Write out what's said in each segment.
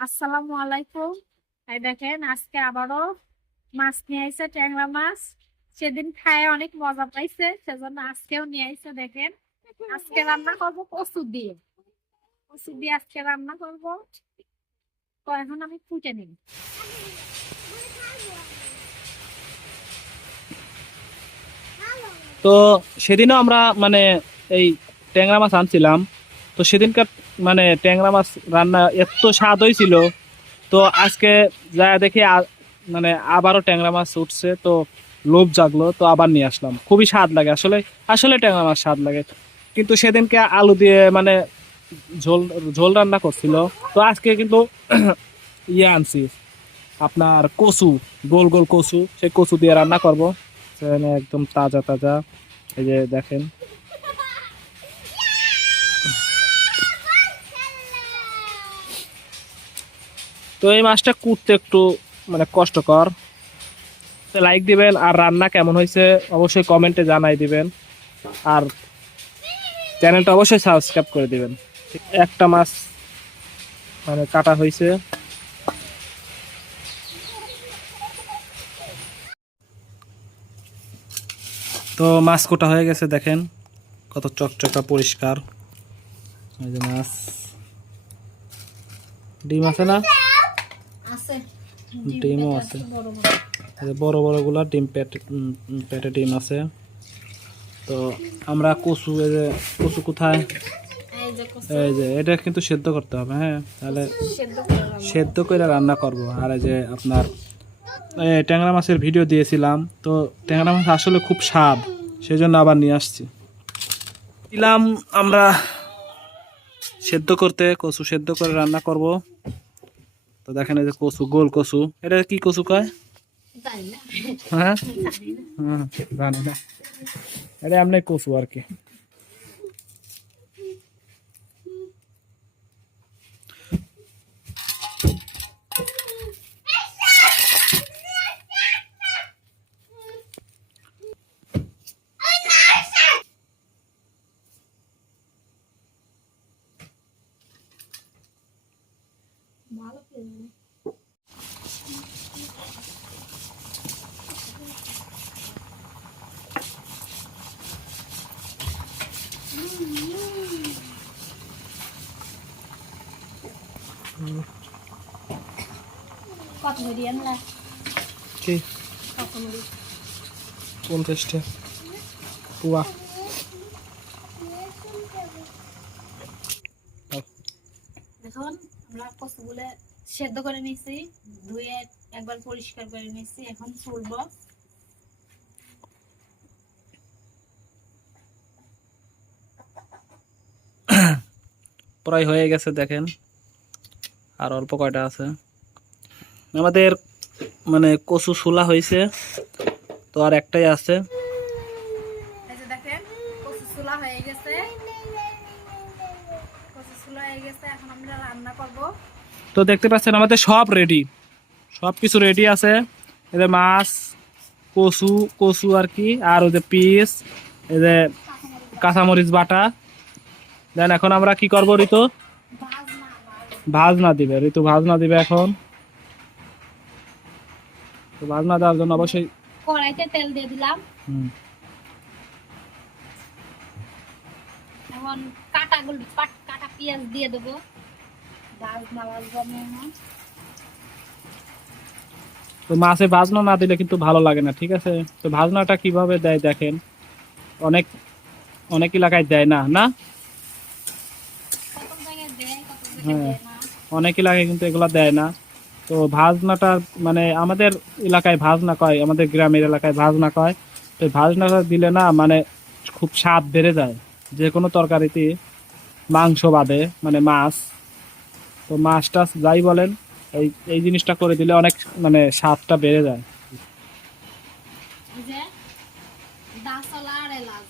আসসালামু আলাইকুম। এই দেখেন আজকে আবারও মাছ নিয়ে আইছে, ট্যাংরা মাছ। সেদিন খায় অনেক মজা পাইছে, সেজন্য আজকেও নিয়ে আইছে। দেখেন আজকে রান্না করব কচু দিয়ে। কচু দিয়ে আজকে রান্না করব। তো এখন আমি ফুটে নিই। তো সেদিনও আমরা মানে এই ট্যাংরা মাছ আনছিলাম। তো সেদিনকার ট্যাংরা মাছ রান্না এত স্বাদ হয়েছিল। তো আজকে যা দেখি মানে আবারও ট্যাংরা মাছ উঠছে, তো লোভ জাগলো, তো আবার নিয়ে আসলাম। খুবই স্বাদ লাগে আসলে। আসলে ট্যাংরা মাছ স্বাদ লাগে, কিন্তু সেদিনকে আলু দিয়ে ঝোল ঝোল রান্না করছিল। তো আজকে কিন্তু ইয়ে আনছি, আপনার কচু, গোল গোল কচু, সেই কচু দিয়ে রান্না করবো। সেখানে একদম তাজা তাজা, এই যে দেখেন। তো এই মাছটা কুটতে একটু কষ্টকর। লাইক দিবেন, আর রান্না কেমন হয়েছে অবশ্যই কমেন্টে জানাই দিবেন, আর চ্যানেলটা অবশ্যই সাবস্ক্রাইব করে দিবেন। একটা মাছ কাটা হয়েছে। তো মাছ কোটা হয়ে গেছে, দেখেন কত চকচকা পরিষ্কার। এই যে মাছ, ডিম আছে না? আছে ডিমও আছে, এই যে বড় বড় গুলা ডিম, পেটে ডিম আছে। তো আমরা কচু, এই যে কচু কোথায়, এই যে এটা কিন্তু সেদ্ধ করতে হবে, হ্যাঁ, তাহলে সেদ্ধ করে রান্না করব। আর এই যে আপনার ট্যাংরা মাছের ভিডিও দিয়েছিলাম, তো ট্যাংরা মাছ আসলে খুব স্বাদ, সেজন্য আবার নিয়ে আসছি। দিলাম আমরা সেদ্ধ করতে, কচু সেদ্ধ করে রান্না করব। তো দেখেন এই যে কচু, গোল কচু, এটা কি কচু কয়? হ্যাঁ, হ্যাঁ, জানি না, এটা এমনি কচু আর কি। ভালো কত মিডিয়াম লাগ কি কত মিডিয়াম 50টা পুয়া। এখন আমরা কচুগুলো সেদ্ধ করে নিয়েছি, ধুয়ে একবার পরিষ্কার করে নিয়েছি। এখন চুলবো। প্রায় হয়ে গেছে, দেখেন আর অল্প কয়টা আছে আমাদের। কচু ছোলা হয়েছে, তো আর একটাই আছে। এই যে দেখেন কচু চুলা হয়ে গেছে। কচু চুলা হয়ে গেছে, এখন আমরা রান্না করব। তো দেখতে পাচ্ছেন আমাদের সব রেডি, সব কিছু রেডি আছে। এই যে মাছ, কচু, কচু আর কি, আর ওই যে পিস, এই যে কাঁচামরিচ বাটা। দেন এখন আমরা কি করব, ঋতু ভাজনা দিবে, ঋতু ভাজনা দিবে এখন। তো ভাজনা দেওয়ার জন্য অবশ্যই কড়াইতে তেল দিয়ে দিলাম। হুম, এখন কাটা পেঁয়াজ দিয়ে দেবো। ভাজনা ভাজবো আমি এখন। তো মাছে ভাজনা না দিলে কিন্তু ভালো লাগে না, ঠিক আছে? তো ভাজনাটা কিভাবে দেয় দেখেন, অনেক অনেক এলাকায় দেয় না, না? কত জায়গায় দেয়, কত জায়গায় হ্যাঁ, দেয় না। অনেক এলাকায় কিন্তু এগুলা দেয় না। তো ভাজনাটা আমাদের এলাকায় ভাজনা কয়, আমাদের গ্রামের এলাকায় ভাজনা কয়। তো এই ভাজনাটা দিলে না খুব স্বাদ বেড়ে যায় যে কোনো তরকারিতে, মাংস বাদে, মাছ। তো মাছ টাছ যাই বলেন, এই এই জিনিসটা করে দিলে অনেক স্বাদটা বেড়ে যায়। এই যে দাসলা আর এলাচ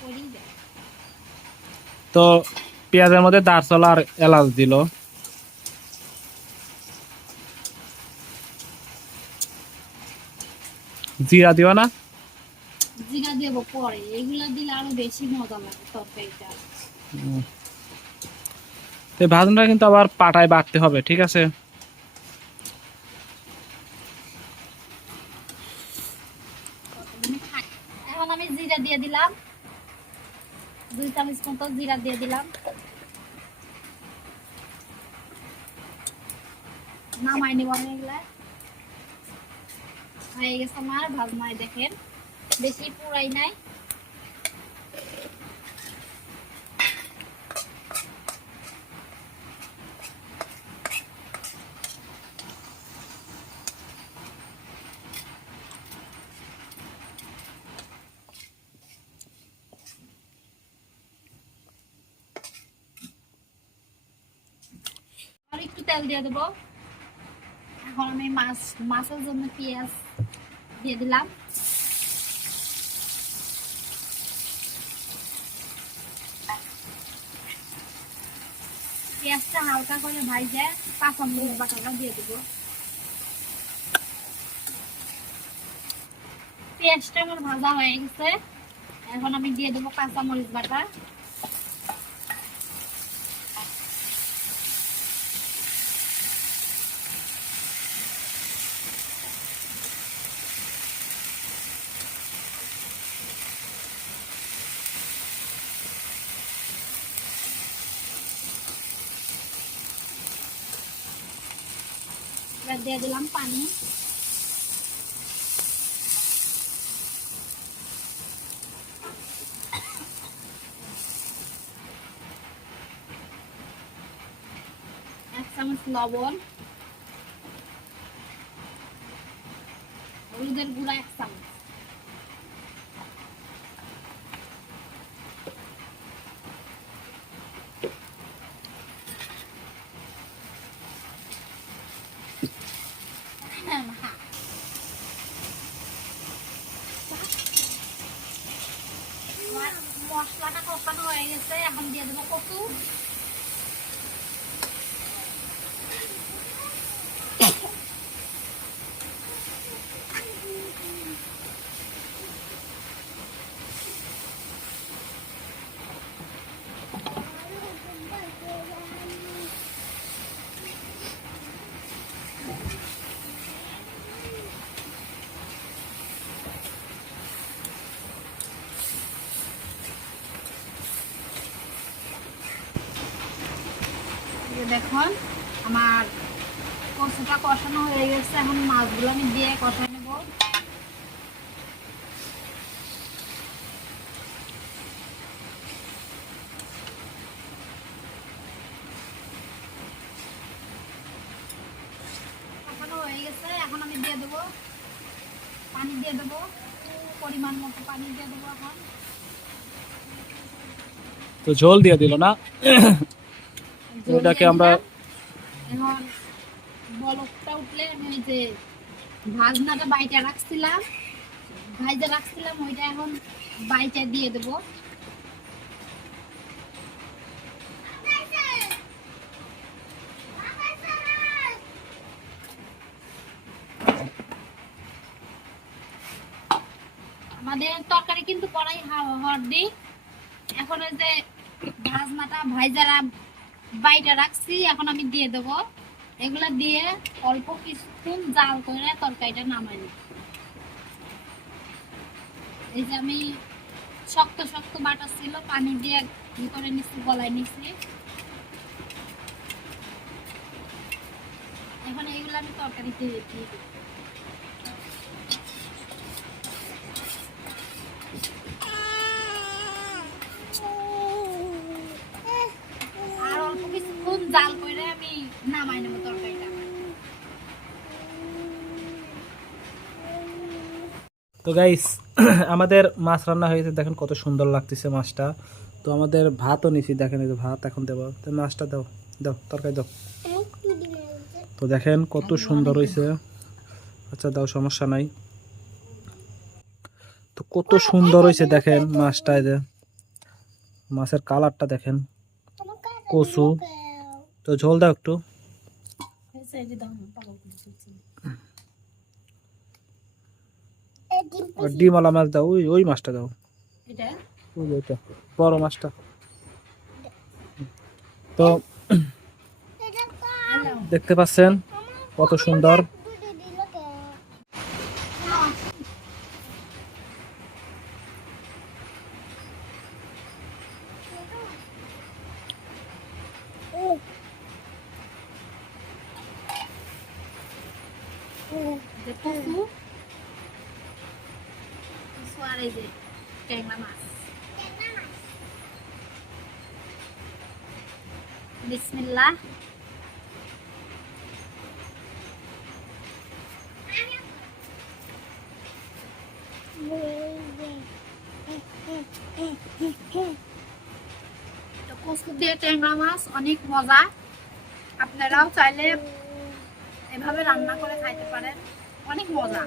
করি দেয়। তো পেঁয়াজের মধ্যে দারচলা আর এলাচ দিল। জিরা দিও না? জিরা দেবো পরে, এগুলা দিলে আরো বেশি মজা লাগে তরকারিটা। উম, তো এই ভাজনটা কিন্তু আবার পাটায় বাটতে হবে, ঠিক আছে? এখন আমি জিরা দিয়ে দিলাম, 2 চামচ মতো জিরা দিয়ে দিলাম। নামাই নিব আমি এগুলা। হয়ে গেছে আমার ভাজনায়, দেখেন বেশি পুরাই নাই। আর একটু তেল দিয়ে দেবো। এখন আমি মাছের জন্য পেঁয়াজ দিয়ে দিলাম। পেঁয়াজটা হালকা করে ভাজে কাঁচামরিচ বাটাটা দিয়ে দেবো। পেঁয়াজটা আমার ভাজা হয়ে গেছে, এখন আমি দিয়ে দেবো কাঁচামরিচ বাটা। এবার দিয়ে দিলাম পানি। এক চামচ লবণ, হলুদের গুঁড়া 1 চামচ, মশলাটা কষানো হয়ে গেছে, এখন দিয়ে দেবো কচু। দেখুন আমার কচুটা কষানো হয়ে গেছে, এখন মাছগুলো আমি দিয়ে কষাই নেব। কষানো হয়ে গেছে, এখন আমি দিয়ে দেবো পানি, দিয়ে দেবো পরিমাণ মতো পানি দিয়ে দেবো। এখন তো ঝোল দিয়ে দিল না, জল এটাকে দিয়ে আমরা দিলাম। এখন বলকটা উঠলে আমি ওই যে ভাজনাটা বাইটা রাখছিলাম, ওইটা এখন বাইটা দিয়ে দেবো। আমাদের তরকারি কিন্তু কড়াই হওয়ার দিই। এখন ওই যে ভাজনাটা ভাইজারা বাইটা রাখছি, এখন আমি দিয়ে দেবো। এগুলা দিয়ে অল্প কিছুক্ষণ জাল করে তরকারিটা নামাই নিই। এই যে আমি শক্ত শক্ত বাটা ছিল, পানি দিয়ে করে নিচ্ছি, গলায় নিচ্ছি। এখন এইগুলো আমি তরকারিতে দিয়ে দিই। আর অল্প কিছুক্ষণ জাল করে আমি নামাই নেবো তরকারিটা। তো গাইস আমাদের মাছ রান্না হয়ে গেছে, দেখেন কত সুন্দর লাগতেছে মাছটা। তো আমাদের ভাতও নিছি, দেখেন এই যে ভাত এখন দেবো। তো মাছটা দাও, দাও তরকারি দাও। তো দেখেন কত সুন্দর হয়েছে। আচ্ছা দাও, সমস্যা নাই। তো কত সুন্দর হয়েছে দেখেন মাছটা, এই যে মাছের কালারটা দেখেন, কচু। তো ঝোল দাও একটু, আর ডিমওয়ালা মাছ দাও, ওই ওই মাছটা দাও, ওই যে ওইটা বড় মাছটা। তো দেখতে পাচ্ছেন কত সুন্দর। যে কচু কচু আর এই যে ট্যাংরা মাছ। বিসমিল্লাহ। তো কচু দিয়ে ট্যাংরা মাছ অনেক মজা, আপনারাও চাইলে এভাবে রান্না করে খাইতে পারেন, অনেক মজা।